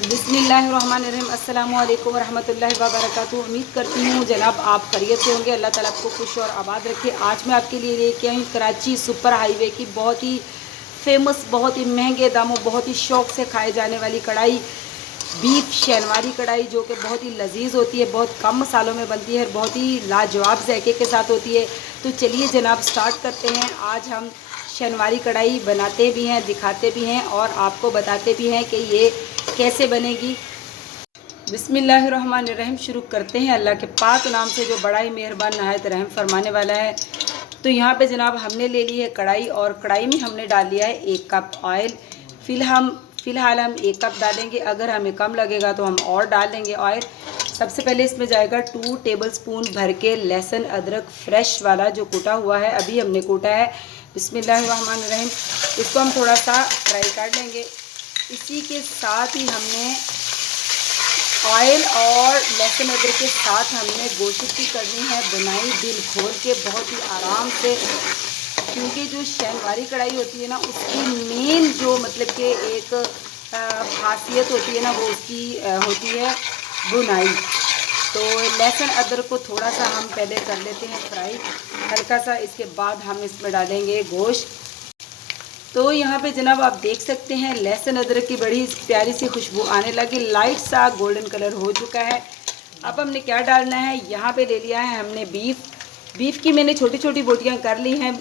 बिस्मिल्लाहिर्रहमानिर्रहीम। अस्सलामुअलैकुम वरहमतुल्लाहि वबरकातुहू। उम्मीद करती हूँ जनाब आप खैरियत से होंगे। अल्लाह ताला आपको खुश और आबाद रखे। आज मैं आपके लिए लेके आई हूँ कराची सुपर हाईवे की बहुत ही फेमस, बहुत ही महंगे दामों, बहुत ही शौक़ से खाए जाने वाली कढ़ाई, बीफ शैनवारी कढ़ाई, जो कि बहुत ही लजीज होती है, बहुत कम मसालों में बनती है, बहुत ही लाजवाब जायके के साथ होती है। तो चलिए जनाब स्टार्ट करते हैं। आज हम शैनवारी कढ़ाई बनाते भी हैं, दिखाते भी हैं और आपको बताते भी हैं कि ये कैसे बनेगी। बिस्मिल्लाहिर्रहमानिर्रहीम। शुरू करते हैं अल्लाह के पाक नाम से जो बड़ा ही मेहरबान नहायत रहम फरमाने वाला है। तो यहाँ पे जनाब हमने ले ली है कढ़ाई और कढ़ाई में हमने डाल लिया है 1 कप ऑयल। फ़िलहाल हम 1 कप डालेंगे, अगर हमें कम लगेगा तो हम और डाल देंगे ऑयल। सबसे पहले इसमें जाएगा 2 टेबलस्पून भर के लहसुन अदरक फ्रेश वाला जो कूटा हुआ है, अभी हमने कूटा है। बिस्मिल्लाहिर्रहमानिर्रहीम। इसको हम थोड़ा सा फ्राई कर लेंगे। इसी के साथ ही हमने ऑयल और लहसुन अदरक के साथ हमने गोश्त की करनी है बुनाई दिल खोल के, बहुत ही आराम से, क्योंकि जो शैनवारी कढ़ाई होती है ना, उसकी मेन जो मतलब कि एक खासियत होती है ना, वो उसकी होती है बुनाई। तो लहसुन अदरक को थोड़ा सा हम पहले कर लेते हैं फ्राई हल्का सा, इसके बाद हम इसमें डालेंगे गोश्त। तो यहाँ पे जनाब आप देख सकते हैं लहसुन अदरक की बड़ी प्यारी सी खुशबू आने लगी, लाइट सा गोल्डन कलर हो चुका है। अब हमने क्या डालना है, यहाँ पे ले लिया है हमने बीफ की मैंने छोटी छोटी बोटियाँ कर ली हैं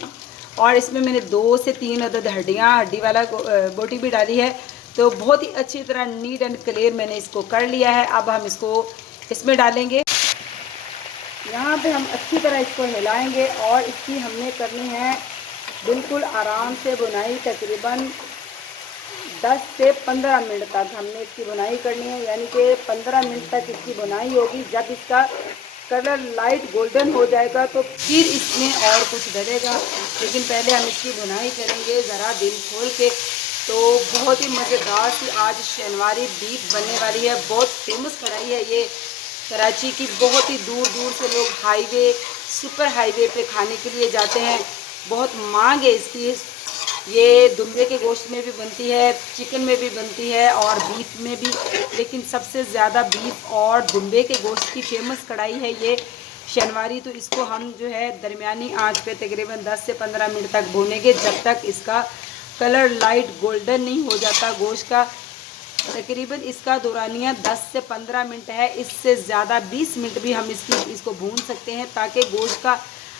और इसमें मैंने 2 से 3 अदद हड्डी वाला बोटी भी डाली है। तो बहुत ही अच्छी तरह नीट एंड क्लियर मैंने इसको कर लिया है। अब हम इसको इसमें डालेंगे। यहाँ पे हम अच्छी तरह इसको हिलाएंगे और इसकी हमने करनी है बिल्कुल आराम से बुनाई। तकरीबन 10 से 15 मिनट तक हमने इसकी बुनाई करनी है, यानी कि 15 मिनट तक इसकी बुनाई होगी। जब इसका कलर लाइट गोल्डन हो जाएगा तो फिर इसमें और कुछ डलेगा, लेकिन पहले हम इसकी बुनाई करेंगे ज़रा दिल खोल के। तो बहुत ही मज़ेदार सी आज शैनवारी बीफ बनने वाली है। बहुत फेमस कढ़ाई है ये कराची की, बहुत ही दूर दूर से लोग हाईवे सुपर हाईवे पे खाने के लिए जाते हैं। बहुत मांग है इसकी। ये दुम्बे के गोश्त में भी बनती है, चिकन में भी बनती है और बीफ में भी, लेकिन सबसे ज़्यादा बीफ और दुम्बे के गोश्त की फेमस कढ़ाई है ये शैनवारी। तो इसको हम जो है दरमियानी आंच पे तकरीबन 10 से 15 मिनट तक भूनेंगे, जब तक इसका कलर लाइट गोल्डन नहीं हो जाता गोश्त का। तकरीबन इसका दौरानिया 10 से 15 मिनट है, इससे ज़्यादा 20 मिनट भी हम इसको भून सकते हैं, ताकि गोश्त का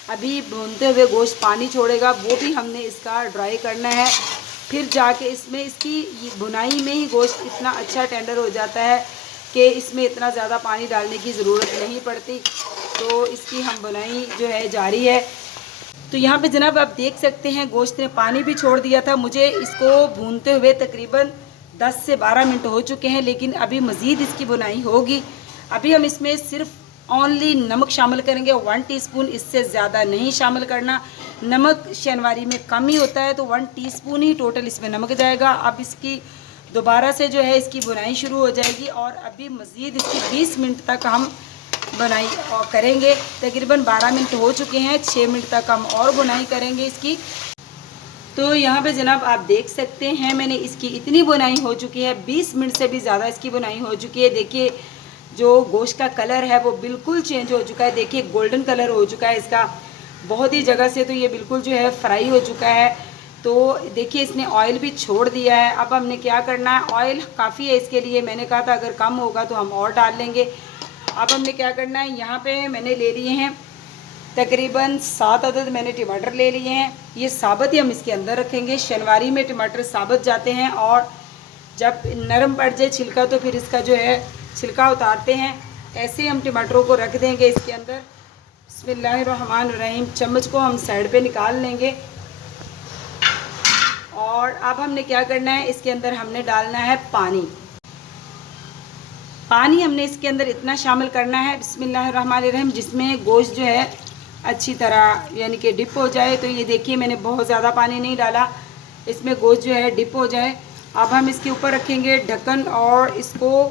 अभी भूनते हुए गोश्त पानी छोड़ेगा, वो भी हमने इसका ड्राई करना है। फिर जाके इसमें इसकी बुनाई में ही गोश्त इतना अच्छा टेंडर हो जाता है कि इसमें इतना ज़्यादा पानी डालने की ज़रूरत नहीं पड़ती। तो इसकी हम बुनाई जो है जारी है। तो यहाँ पे जनाब आप देख सकते हैं गोश्त ने पानी भी छोड़ दिया था। मुझे इसको भूनते हुए तकरीबन 10 से 12 मिनट हो चुके हैं, लेकिन अभी मज़ीद इसकी बुनाई होगी। अभी हम इसमें सिर्फ ओनली नमक शामिल करेंगे, 1 टीस्पून, इससे ज़्यादा नहीं शामिल करना। नमक शैनवारी में कम ही होता है, तो 1 टीस्पून ही टोटल इसमें नमक जाएगा। अब इसकी दोबारा से जो है इसकी बुनाई शुरू हो जाएगी और अभी मज़ीद इसकी 20 मिनट तक हम बुनाई करेंगे। तकरीबन 12 मिनट हो चुके हैं, 6 मिनट तक हम और बुनाई करेंगे इसकी। तो यहाँ पे जनाब आप देख सकते हैं मैंने इसकी इतनी बुनाई हो चुकी है, 20 मिनट से भी ज़्यादा इसकी बुनाई हो चुकी है। देखिए जो गोश्त का कलर है वो बिल्कुल चेंज हो चुका है, देखिए गोल्डन कलर हो चुका है इसका। बहुत ही जगह से तो ये बिल्कुल जो है फ्राई हो चुका है। तो देखिए इसने ऑयल भी छोड़ दिया है। अब हमने क्या करना है, ऑयल काफ़ी है इसके लिए, मैंने कहा था अगर कम होगा तो हम और डाल लेंगे। अब हमने क्या करना है, यहाँ पे मैंने ले लिए हैं तकरीबन 7 अदद मैंने टमाटर ले लिए हैं। ये साबुत ही हम इसके अंदर रखेंगे। शैनवारी में टमाटर साबुत जाते हैं और जब नरम पड़ जाए छिलका तो फिर इसका जो है छिलका उतारते हैं। ऐसे हम टमाटरों को रख देंगे इसके अंदर। बिस्मिल्लाहिर्रहमानिर्रहीम। चम्मच को हम साइड पे निकाल लेंगे और अब हमने क्या करना है, इसके अंदर हमने डालना है पानी। पानी हमने इसके अंदर इतना शामिल करना है बिस्मिल्लाहिर्रहमानिर्रहीम जिसमें गोश्त जो है अच्छी तरह यानी कि डिप हो जाए। तो ये देखिए मैंने बहुत ज़्यादा पानी नहीं डाला, इसमें गोश्त जो है डिप हो जाए। अब हम इसके ऊपर रखेंगे ढक्कन और इसको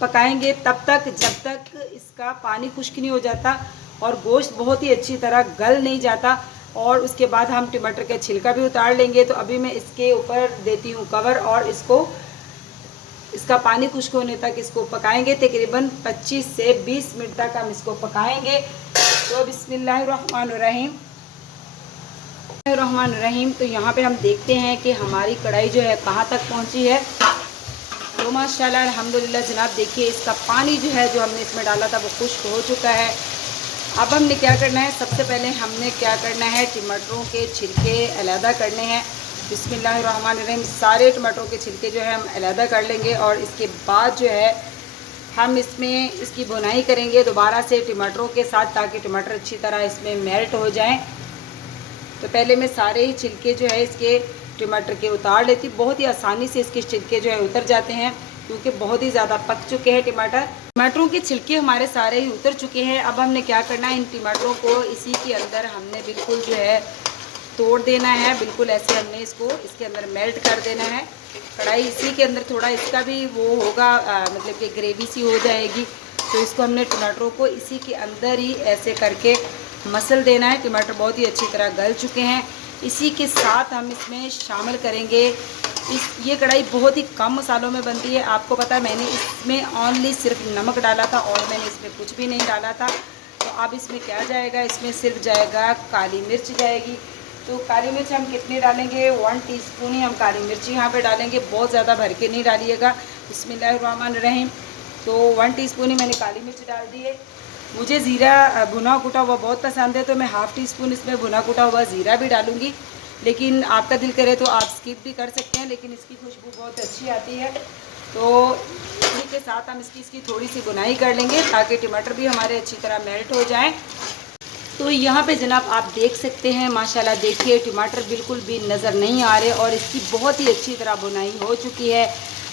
पकाएंगे तब तक जब तक इसका पानी खुश्क नहीं हो जाता और गोश्त बहुत ही अच्छी तरह गल नहीं जाता। और उसके बाद हम टमाटर का छिलका भी उतार लेंगे। तो अभी मैं इसके ऊपर देती हूँ कवर और इसको इसका पानी खुश्क होने तक इसको पकाएंगे। तकरीबन 25 से 20 मिनट तक हम इसको पकाएंगे। तो बिस्मिल्लाहिर्रहमानिर्रहीम रहीम। तो यहाँ पे हम देखते हैं कि हमारी कढ़ाई जो है कहाँ तक पहुँची है। तो माशाल्लाह अल्हम्दुलिल्लाह जनाब देखिए इसका पानी जो है जो हमने इसमें डाला था वो खुश्क हो चुका है। अब हमने क्या करना है, सबसे पहले हमने क्या करना है, टमाटरों के छिलके अलहदा करने हैं। बिस्मिल्लाहिर्रहमानिर्रहीम। सारे टमाटरों के छिलके जो है हम अलहदा कर लेंगे और इसके बाद जो है हम इसमें इसकी भुनाई करेंगे दोबारा से टमाटरों के साथ, ताकि टमाटर अच्छी तरह इसमें मेल्ट हो जाएं। तो पहले मैं सारे ही छिलके जो है इसके टमाटर के उतार लेती हूँ। बहुत ही आसानी से इसके छिलके जो है उतर जाते हैं, क्योंकि बहुत ही ज़्यादा पक चुके हैं टमाटरों के छिलके हमारे सारे ही उतर चुके हैं। अब हमने क्या करना है, इन टमाटरों को इसी के अंदर हमने बिल्कुल जो है तोड़ देना है। बिल्कुल ऐसे हमने इसको इसके अंदर मेल्ट कर देना है। कढ़ाई इसी के अंदर थोड़ा इसका भी वो होगा, मतलब कि ग्रेवी सी हो जाएगी। तो इसको हमने टमाटरों को इसी के अंदर ही ऐसे करके मसल देना है। टमाटर बहुत ही अच्छी तरह गल चुके हैं। इसी के साथ हम इसमें शामिल करेंगे ये कढ़ाई बहुत ही कम मसालों में बनती है। आपको पता है मैंने इसमें ओनली सिर्फ नमक डाला था और मैंने इसमें कुछ भी नहीं डाला था। तो अब इसमें क्या जाएगा, इसमें सिर्फ जाएगा काली मिर्च जाएगी। तो काली मिर्च हम कितनी डालेंगे, 1 टीस्पून ही हम काली मिर्च यहाँ पे डालेंगे। बहुत ज़्यादा भर के नहीं डालिएगा। बिस्मिल्लाहिर्रहमानिर्रहीम। तो 1 टीस्पून ही मैंने काली मिर्च डाल दी है। मुझे ज़ीरा भुना कुटा हुआ बहुत पसंद है, तो मैं हाफ़ टी स्पून इसमें भुना कुटा हुआ ज़ीरा भी डालूँगी। लेकिन आपका दिल करे तो आप स्किप भी कर सकते हैं, लेकिन इसकी खुशबू बहुत अच्छी आती है। तो इसी के साथ हम इसकी थोड़ी सी बुनाई कर लेंगे, ताकि टमाटर भी हमारे अच्छी तरह मेल्ट हो जाएं। तो यहाँ पे जनाब आप देख सकते हैं माशाल्लाह, देखिए टमाटर बिल्कुल भी नज़र नहीं आ रहे और इसकी बहुत ही अच्छी तरह बुनाई हो चुकी है।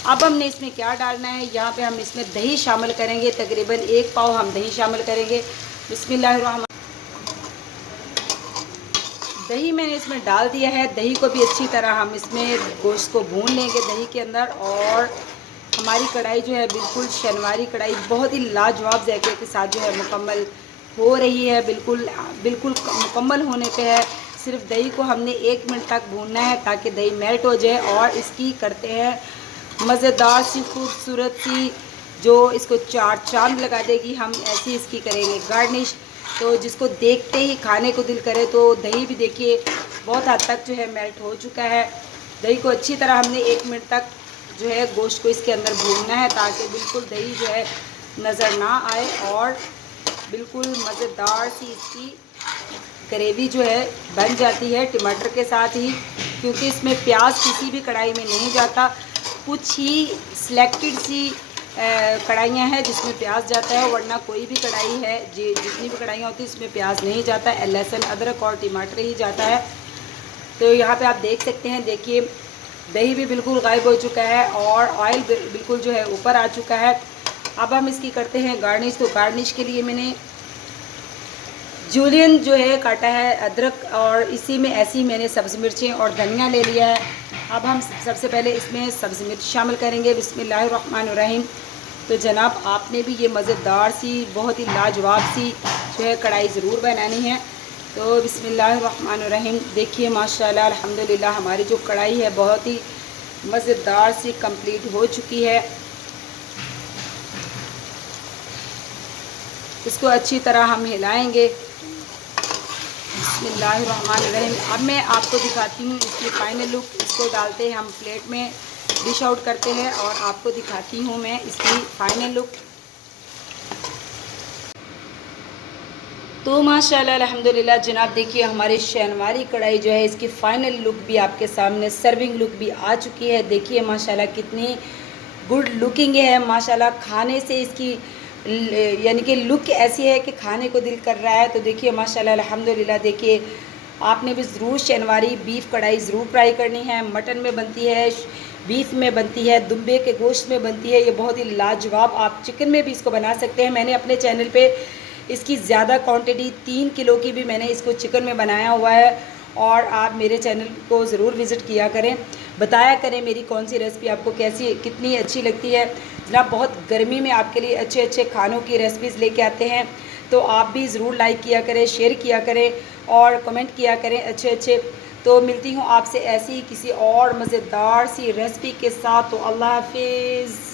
अब हमने इसमें क्या डालना है, यहाँ पे हम इसमें दही शामिल करेंगे। तकरीबन 1 पाव हम दही शामिल करेंगे। बिस्मिल्लाहिर्रहमान। दही मैंने इसमें डाल दिया है। दही को भी अच्छी तरह हम इसमें गोश्त को भून लेंगे दही के अंदर। और हमारी कढ़ाई जो है बिल्कुल शनवारी कढ़ाई बहुत ही लाजवाब जायके के साथ जो है मुकम्मल हो रही है। बिल्कुल मुकम्मल होने पे है। सिर्फ दही को हमने 1 मिनट तक भूनना है, ताकि दही मेल्ट हो जाए। और इसकी करते हैं मज़ेदार सी खूबसूरत सी, जो इसको 4 चांद लगा देगी, हम ऐसी इसकी करेंगे गार्निश। तो जिसको देखते ही खाने को दिल करे। तो दही भी देखिए बहुत हद तक जो है मेल्ट हो चुका है। दही को अच्छी तरह हमने 1 मिनट तक जो है गोश्त को इसके अंदर भूनना है, ताकि बिल्कुल दही जो है नज़र ना आए और बिल्कुल मज़ेदार सी इसकी ग्रेवी जो है बन जाती है टमाटर के साथ ही। क्योंकि इसमें प्याज किसी भी कढ़ाई में नहीं जाता, कुछ ही सिलेक्टेड सी कढ़ाइयाँ हैं जिसमें प्याज जाता है, वरना कोई भी कढ़ाई है जितनी भी कढ़ाइयाँ होती हैं इसमें प्याज नहीं जाता है, लहसुन अदरक और टमाटर ही जाता है। तो यहाँ पे आप देख सकते हैं, देखिए दही भी बिल्कुल गायब हो चुका है और ऑयल बिल्कुल जो है ऊपर आ चुका है। अब हम इसकी करते हैं गार्निश। तो गार्निश के लिए मैंने जूलियन जो है काटा है अदरक, और इसी में ऐसी मैंने सब्ज़ी मिर्चें और धनिया ले लिया है। अब हम सबसे पहले इसमें सब्ज़ी मिर्च शामिल करेंगे। बिस्मिल्लाहिर्रहमानिर्रहीम। तो जनाब आपने भी ये मज़ेदार सी बहुत ही लाजवाब सी जो है कढ़ाई ज़रूर बनानी है। तो बिस्मिल्लाहिर्रहमानिर्रहीम। देखिए माशाल्लाह अल्हम्दुलिल्लाह हमारी जो कढ़ाई है बहुत ही मज़ेदार सी कंप्लीट हो चुकी है। इसको अच्छी तरह हम हिलाएंगे। बिस्मिल्लाहिर्रहमानिर्रहीम। अब मैं आपको दिखाती हूँ इसकी फ़ाइनल लुक। इसको डालते हैं हम प्लेट में, डिश आउट करते हैं और आपको दिखाती हूँ मैं इसकी फ़ाइनल लुक। तो माशाल्लाह अल्हम्दुलिल्लाह जनाब देखिए हमारी शहनवारी कढ़ाई जो है इसकी फ़ाइनल लुक भी आपके सामने, सर्विंग लुक भी आ चुकी है। देखिए माशाल्लाह कितनी गुड लुकिंग है। माशाल्लाह खाने से इसकी यानी कि लुक ऐसी है कि खाने को दिल कर रहा है। तो देखिए माशाल्लाह अल्हम्दुलिल्लाह। देखिए आपने भी ज़रूर शहनवारी बीफ कढ़ाई ज़रूर ट्राई करनी है। मटन में बनती है, बीफ में बनती है, दुम्बे के गोश्त में बनती है, ये बहुत ही लाजवाब। आप चिकन में भी इसको बना सकते हैं। मैंने अपने चैनल पे इसकी ज़्यादा क्वांटिटी 3 किलो की भी मैंने इसको चिकन में बनाया हुआ है। और आप मेरे चैनल को ज़रूर विज़िट किया करें, बताया करें मेरी कौन सी रेसिपी आपको कैसी कितनी अच्छी लगती है। जनाब बहुत गर्मी में आपके लिए अच्छे अच्छे खानों की रेसिपीज़ लेके आते हैं। तो आप भी ज़रूर लाइक किया करें, शेयर किया करें और कमेंट किया करें अच्छे अच्छे। तो मिलती हूँ आपसे ऐसी ही किसी और मज़ेदार सी रेसिपी के साथ। तो अल्लाह हाफिज़।